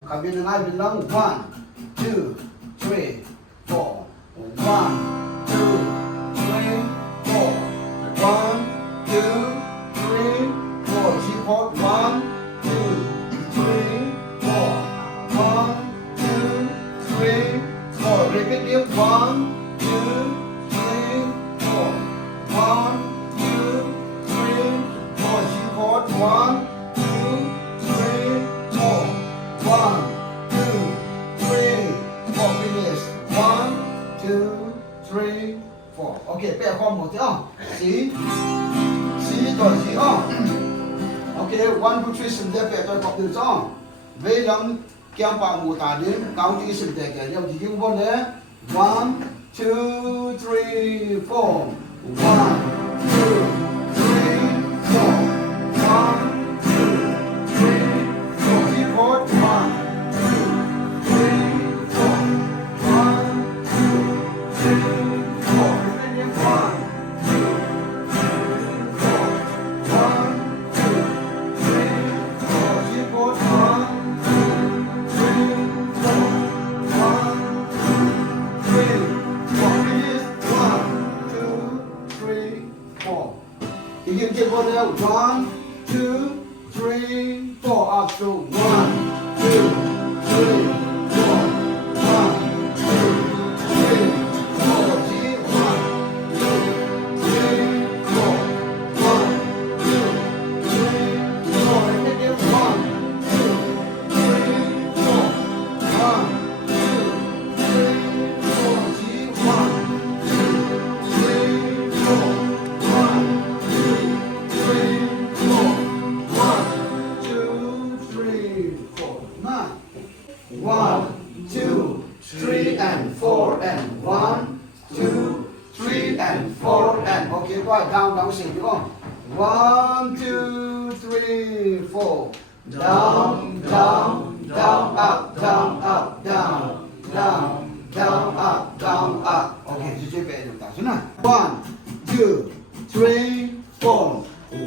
Kabilang ay bilang 1, 2, 3, 4. 1, 2, 3, 4. 1, 2, 3, 4. G chord 1, 2, 3, 4. 1, 2, 3, 4. Repeat it. 1, 2, 3, 4. 1, 2, 3, 4. G chord 1, 2, 3, 4. 1, 2, 3, 4. Finish. 1, 2, 3, 4. Okay, แปะข้อหมดที่สีตัวสีOkay, 1, 2, 3 simple แปะตัวกับตัวจ้องเวลังแก้มปากหมูตาดินเก้าที่สิบแต่แกเดี๋ยวที่ยิ่งบนเลย 1, 2, 3, 4. 1, 2, 3, 4. 1, 2, 3, 4. G chord 1, 2, 3, 4. 1, 2, 3, 4. Repeat 1, 2, 3, 4. 1, 2, 3, 4. G chord 1, 2, 3, 4. 1, 2, 3, 4. Finish. 1, 2, 3, 4. อีกอย่างเจ็บคนแล้ว 1, 2, 3, 4. Up to 1, 2, 3, 4. 1, 2, 3, 4. G 1, 2, 3, 4. 1, 2, 3, 4. Repeat it. 1, 2, 3, 4. 1, 2, 3, 4. G 1, 2, 3, 4. 1, 2, 3, 4. 1, 2, 3, 4. 9. 1, 2, 3 and 4 and 1, 2, 3 and 4 and okay, right down down sing it on. 1, 2, 3, 4. Down, down, down, up, down, up, down, down, down, up, down, up. Okay, just take it down. So now 1, 2, 3, 4. 1,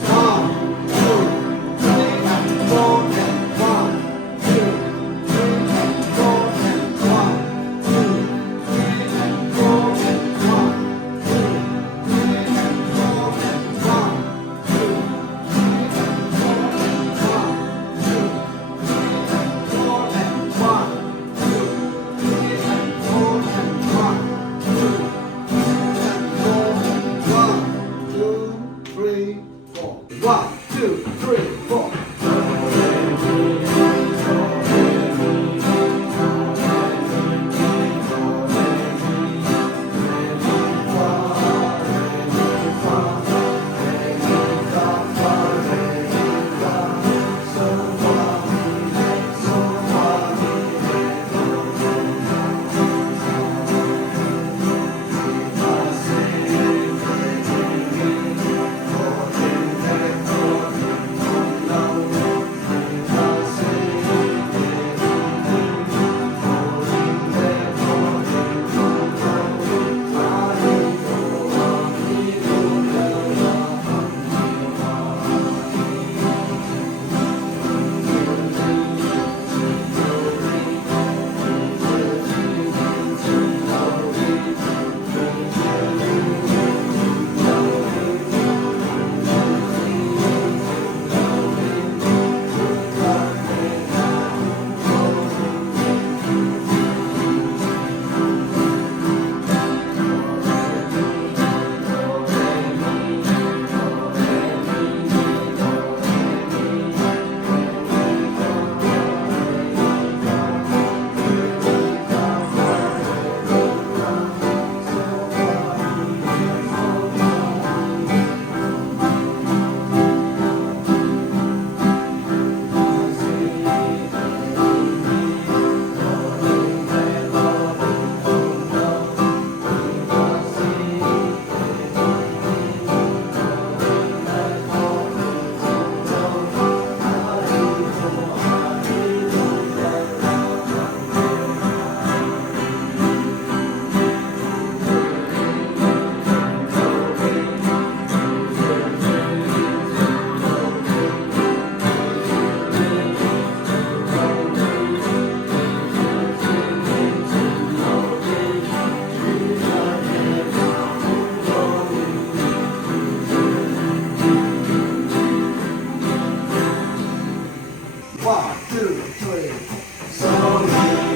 2, 3 and 4 and 1, 2, 3 and 4 and 1, 2, 3 and 4 and 1, 2, 3 and 4 and 1, 2, 3 and 4 and 1, 2, 3 and 4 and 1. 2, 3. So you